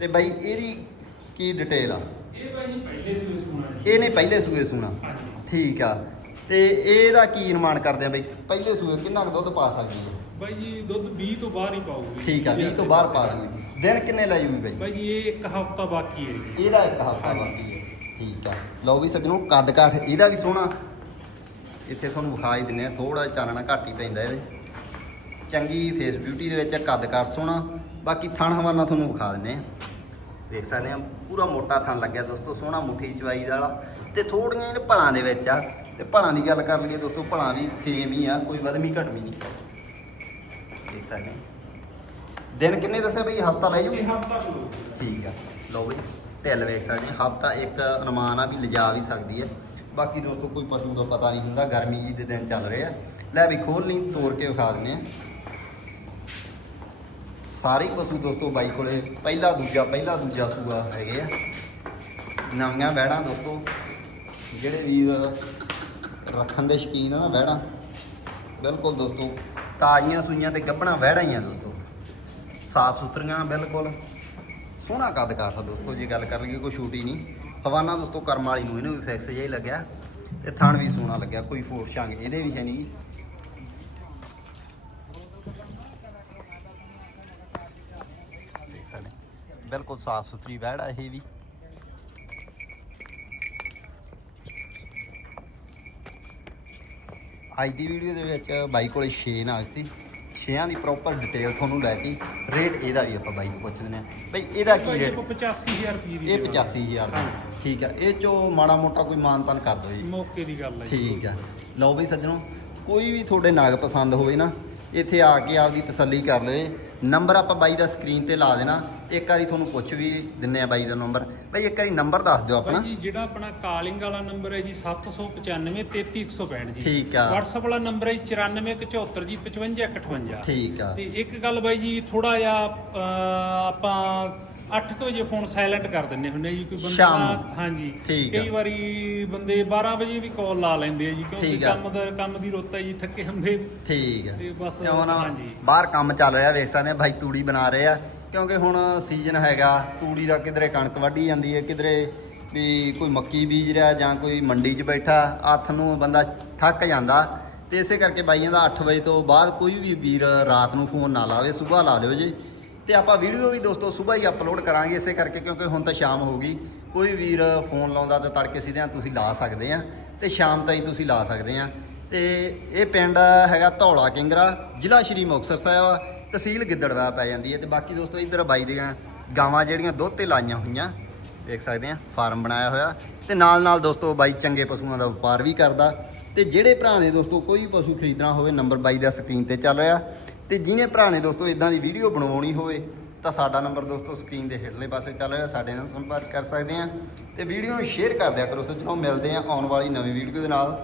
A: ਤੇ ਬਾਈ ਇਹਦੀ ਕੀ ਡਿਟੇਲ ਆ?
B: ਇਹ ਜੀ ਪਹਿਲੇ ਸੂਏ ਸੁਣਾ
A: ਇਹਨੇ ਪਹਿਲੇ ਸੂਏ ਸੂਣਾ। ਠੀਕ ਆ। ਤੇ ਇਹਦਾ ਕੀ ਅਨੁਮਾਨ ਕਰਦੇ ਆ ਬਈ? ਪਹਿਲੇ ਸੂਏ ਕਿੰਨਾ ਕੁ ਦੁੱਧ ਪਾ ਸਕਦੀ ਹੈ
B: ਭਾਈ ਜੀ ਦੁੱਧ 20 ਤੋਂ ਬਾਹਰ ਹੀ ਪਾਊਗੀ
A: ਠੀਕ ਆ 20 ਤੋਂ ਬਾਹਰ ਪਾ ਦੂਗੀ ਦਿਨ ਕਿੰਨੇ ਲੈ ਜੂਗੀ ਬਾਈ?
B: ਜੀ ਇਹ ਇੱਕ ਹਫਤਾ ਬਾਕੀ ਹੈ ਜੀ।
A: ਇਹਦਾ ਇੱਕ ਹਫਤਾ ਬਾਕੀ ਹੈ। ਠੀਕ ਆ। ਲਓ ਵੀ ਸੱਜਣੋ ਕੱਦ ਕਾਠ ਇਹਦਾ ਵੀ ਸੋਹਣਾ। ਇੱਥੇ ਤੁਹਾਨੂੰ ਵਿਖਾਈ ਦਿੰਨੇ ਆ ਥੋੜਾ ਚਾਨਣਾ ਘੱਟ ਹੀ ਪੈਂਦਾ ਇਹਦੇ। ਚੰਗੀ ਫੇਸ ਬਿਊਟੀ ਦੇ ਵਿੱਚ ਕੱਦ ਕਾਠ ਸੋਹਣਾ। ਬਾਕੀ ਥਣ ਹਵਾਨਾ ਤੁਹਾਨੂੰ ਵਿਖਾ ਦਿੰਨੇ ਆ। ਦੇਖ ਸਕਦੇ ਆ ਪੂਰਾ ਮੋਟਾ ਥਣ ਲੱਗਿਆ ਦੋਸਤੋ ਸੋਹਣਾ ਮੁੱਠੀ ਚਵਾਈ ਦਾ ਵਾਲਾ। ਤੇ ਥੋੜੀਆਂ ਇਹਨੇ ਭਲਾਂ ਦੇ ਵਿੱਚ ਆ। ਤੇ ਭਲਾਂ ਦੀ ਗੱਲ ਕਰ ਲਈਏ ਦੋਸਤੋ ਭਲਾਂ ਵੀ ਸੇਮ ਹੀ ਆ ਕੋਈ ਵਧਮੀ ਘਟਮੀ ਨਹੀਂ। ਦੇਖ ਸਕਦੇ। ਦਿਨ ਕਿੰਨੇ ਦੱਸਿਆ ਬਈ? ਹਫਤਾ ਲੈ ਜੂਗੀ? ਠੀਕ ਆ। ਲਓ ਬਈ ਢਿੱਲ ਵੇਖ ਸਕਦੇ ਹਾਂ। ਹਫਤਾ ਇੱਕ ਅਨੁਮਾਨ ਆ ਵੀ ਲਿਜਾ ਵੀ ਸਕਦੀ ਹੈ। ਬਾਕੀ ਦੋਸਤੋ ਕੋਈ ਪਸ਼ੂ ਦਾ ਪਤਾ ਨਹੀਂ ਹੁੰਦਾ। ਗਰਮੀ ਜੀ ਦੇ ਦਿਨ ਚੱਲ ਰਹੇ ਆ। ਲੈ ਵੀ ਖੋਲ ਨਹੀਂ ਤੋੜ ਕੇ ਵਿਖਾ ਦਿੰਦੇ ਆ ਸਾਰੇ ਹੀ ਪਸ਼ੂ ਦੋਸਤੋ ਬਾਈ ਕੋਲੇ ਪਹਿਲਾ ਦੂਜਾ ਪਹਿਲਾ ਦੂਜਾ ਸੂਆ ਹੈਗੇ ਆ। ਨਵੀਆਂ ਵਹਿੜਾਂ ਦੋਸਤੋ। ਜਿਹੜੇ ਵੀਰ ਰੱਖਣ ਦੇ ਸ਼ੌਕੀਨ ਆ ਨਾ ਵਹਿੜਾਂ। ਬਿਲਕੁਲ ਦੋਸਤੋ ਤਾਜ਼ੀਆਂ ਸੂਈਆਂ ਤੇ ਗੱਭਣਾ ਵਹਿੜਾਂ ਹੀ ਆ ਦੋਸਤੋ। ਸਾਫ਼ ਸੁਥਰੀਆਂ ਬਿਲਕੁਲ। ਸੋਹਣਾ ਕੱਦ ਕਾਠ ਦੋਸਤੋ, ਜੇ ਗੱਲ ਕਰ ਲਈਏ ਕੋਈ ਛੂਟੀ ਨਹੀਂ। ਹਵਾਨਾ ਦੋਸਤੋ, ਕਰਮ ਵਾਲੀ ਨੂੰ ਇਹਨੂੰ ਵੀ ਫਿਕਸ ਜਿਹਾ ਹੀ ਲੱਗਿਆ। ਤੇ ਥਣ ਵੀ ਸੋਹਣਾ ਲੱਗਿਆ, ਕੋਈ ਫੋਟ ਛੰਗ ਇਹਦੇ ਵੀ ਹੈ ਨਹੀਂ। ਦੇਖ ਸਕਦੇ। ਬਿਲਕੁਲ ਸਾਫ਼ ਸੁਥਰੀ ਵਹਿੜ ਇਹ ਵੀ। ਅੱਜ ਦੀ ਵੀਡੀਓ ਦੇ ਵਿੱਚ ਬਾਈ ਕੋਲੇ 6 ਨਾਲ ਸੀ। 6ਾਂ ਦੀ ਪ੍ਰੋਪਰ ਡਿਟੇਲ ਤੁਹਾਨੂੰ ਲੈਤੀ ਰੇਟ ਇਹਦਾ ਵੀ ਆਪਾਂ ਬਾਈ ਨੂੰ ਪੁੱਛ ਦਿੰਦੇ ਆ ਬਈ ਇਹਦਾ ਕੀ
B: ਭਾਈ
A: ਰੇਟ
B: ਇਹ 85000 ਰੁਪਏ ਦੀ
A: ਇਹ 85000 ਦਾ। ਠੀਕ ਆ। ਇਹ ਚੋਂ ਮਾੜਾ ਮੋਟਾ ਕੋਈ ਮਾਨਤਾਨ ਕਰ ਦਿਓ ਜੀ।
B: ਮੌਕੇ ਦੀ ਗੱਲ ਹੈ ਜੀ।
A: ਠੀਕ ਆ। ਲਓ ਬਈ ਸੱਜਣੋ ਕੋਈ ਵੀ ਤੁਹਾਡੇ ਨਾਗ ਪਸੰਦ ਹੋਵੇ ਨਾ ਇੱਥੇ ਆ ਕੇ ਆਪਦੀ ਤਸੱਲੀ ਕਰ ਲਏ ਨੰਬਰ ਆਪਾਂ ਬਾਈ ਦਾ ਸਕਰੀਨ ਤੇ ਲਾ ਦੇਣਾ। ਇੱਕ ਵਾਰੀ ਤੁਹਾਨੂੰ ਪੁੱਛ ਵੀ ਦਿੰਨੇ ਆ ਬਾਈ ਦਾ ਨੰਬਰ। ਬਾਈ ਇੱਕ ਵਾਰੀ ਨੰਬਰ ਦੱਸ ਦਿਓ ਆਪਣਾ।
B: ਜੀ ਜਿਹੜਾ ਆਪਣਾ ਕਾਲਿੰਗ ਵਾਲਾ ਨੰਬਰ ਹੈ ਜੀ 795 33165 ਜੀ।
A: ਠੀਕ ਆ।
B: WhatsApp ਵਾਲਾ ਨੰਬਰ ਹੈ ਜੀ 9474 ਜੀ 5558
A: ਠੀਕ ਆ।
B: ਤੇ ਇੱਕ ਗੱਲ ਬਾਈ ਜੀ ਥੋੜਾ ਜਿਹਾ ਆਪਾਂ 8 ਵਜੇ ਫੋਨ ਸਾਇਲੈਂਟ ਕਰ ਦਿੰਨੇ ਹੁੰਦੇ ਜੀ ਕੋਈ
A: ਸ਼ਾਮ
B: ਬੰਦਾ
A: ਨੂੰ।
B: ਹਾਂਜੀ।
A: ਠੀਕ ਆ।
B: ਕਈ ਵਾਰੀ ਬੰਦੇ 12 ਵਜੇ ਵੀ ਕਾਲ ਲਾ ਲੈਂਦੇ ਆ ਜੀ ਕਿਉਂਕਿ
A: ਠੀਕ ਆ।
B: ਕੰਮ ਦਾ ਕੰਮ ਦੀ ਰੁੱਤ ਹੈ ਜੀ ਥੱਕੇ ਹੁੰਦੇ।
A: ਠੀਕ ਆ।
B: ਤੇ ਬਸ
A: ਕਿਉਂ ਨਾ
B: ਹਾਂਜੀ।
A: ਬਾਹਰ ਕੰਮ ਚੱਲ ਰਿਹਾ ਵੇਖ ਸਕਦੇ ਆ ਭਾਈ ਤੂੜੀ ਬਣਾ ਰਹੇ ਆ। ਕਿਉਂਕਿ ਹੁਣ ਸੀਜ਼ਨ ਹੈਗਾ ਤੂੜੀ ਦਾ ਕਿਧਰੇ ਕਣਕ ਵੱਢੀ ਜਾਂਦੀ ਹੈ ਕਿਧਰੇ ਵੀ ਕੋਈ ਮੱਕੀ ਬੀਜ ਰਿਹਾ ਜਾਂ ਕੋਈ ਮੰਡੀ 'ਚ ਬੈਠਾ ਹੱਥ ਨੂੰ ਬੰਦਾ ਥੱਕ ਜਾਂਦਾ। ਤੇ ਇਸੇ ਕਰਕੇ ਬਾਈਆਂ ਦਾ 8 ਵਜੇ ਤੋਂ ਬਾਅਦ ਕੋਈ ਵੀ ਵੀਰ ਰਾਤ ਨੂੰ ਫੋਨ ਨਾ ਲਾਵੇ ਸਵੇਰ ਲਾ ਲਿਓ ਜੀ। ਤੇ ਆਪਾਂ ਵੀਡੀਓ ਵੀ ਦੋਸਤੋ ਸਵੇਰ ਹੀ ਅਪਲੋਡ ਕਰਾਂਗੇ ਇਸੇ ਕਰਕੇ ਕਿਉਂਕਿ ਹੁਣ ਤਾਂ ਸ਼ਾਮ ਹੋ ਗਈ। ਕੋਈ ਵੀਰ ਫੋਨ ਲਾਉਂਦਾ ਤਾਂ ਤੜਕੇ ਸਿੱਧਿਆਂ ਤੁਸੀਂ ਲਾ ਸਕਦੇ ਆ ਤੇ ਸ਼ਾਮ ਤਾਈਂ ਤੁਸੀਂ ਲਾ ਸਕਦੇ ਆ। ਤੇ ਇਹ ਪਿੰਡ ਹੈਗਾ ਧੌਲਾ ਕਿੰਗਰਾ, ਜ਼ਿਲ੍ਹਾ ਸ਼੍ਰੀ ਮੁਕਤਸਰ ਸਾਹਿਬ ਤਹਿਸੀਲ ਗਿੱਦੜਵਾ ਪੈ ਜਾਂਦੀ ਹੈ ਤੇ ਬਾਕੀ ਦੋਸਤੋ ਇੱਧਰ ਬਾਈ ਦੀਆਂ ਗਾਵਾਂ ਜਿਹੜੀਆਂ ਦੁੱਧ ਤੇ ਲਾਈਆਂ ਹੋਈਆਂ ਦੇਖ ਸਕਦੇ ਆ, ਫਾਰਮ ਬਣਾਇਆ ਹੋਇਆ। ਤੇ ਨਾਲ ਨਾਲ ਦੋਸਤੋ ਬਾਈ ਚੰਗੇ ਪਸ਼ੂਆਂ ਦਾ ਵਪਾਰ ਵੀ ਕਰਦਾ। ਤੇ ਜਿਹੜੇ ਭਰਾ ਨੇ ਦੋਸਤੋ ਕੋਈ ਪਸ਼ੂ ਖਰੀਦਣਾ ਹੋਵੇ, ਨੰਬਰ ਬਾਈ ਦਾ ਸਕਰੀਨ ਤੇ ਚੱਲ ਰਿਹਾ। ਤੇ ਜਿਹਨੇ ਭਰਾ ਨੇ ਦੋਸਤੋ ਇਦਾਂ ਦੀ ਵੀਡੀਓ ਬਣਵਾਉਣੀ ਹੋਵੇ, ਤਾਂ ਸਾਡਾ ਨੰਬਰ ਦੋਸਤੋ ਸਕਰੀਨ ਦੇ ਹੇਠਲੇ ਪਾਸੇ ਚੱਲ ਰਿਹਾ, ਸਾਡੇ ਨਾਲ ਸੰਪਰਕ ਕਰ ਸਕਦੇ ਆ ਤੇ ਵੀਡੀਓ ਨੂੰ ਸ਼ੇਅਰ ਕਰ ਦਿਆ ਕਰੋ। ਸੱਜਣੋ ਮਿਲਦੇ ਆ ਆਉਣ ਵਾਲੀ ਨਵੀਂ ਵੀਡੀਓ ਦੇ ਨਾਲ।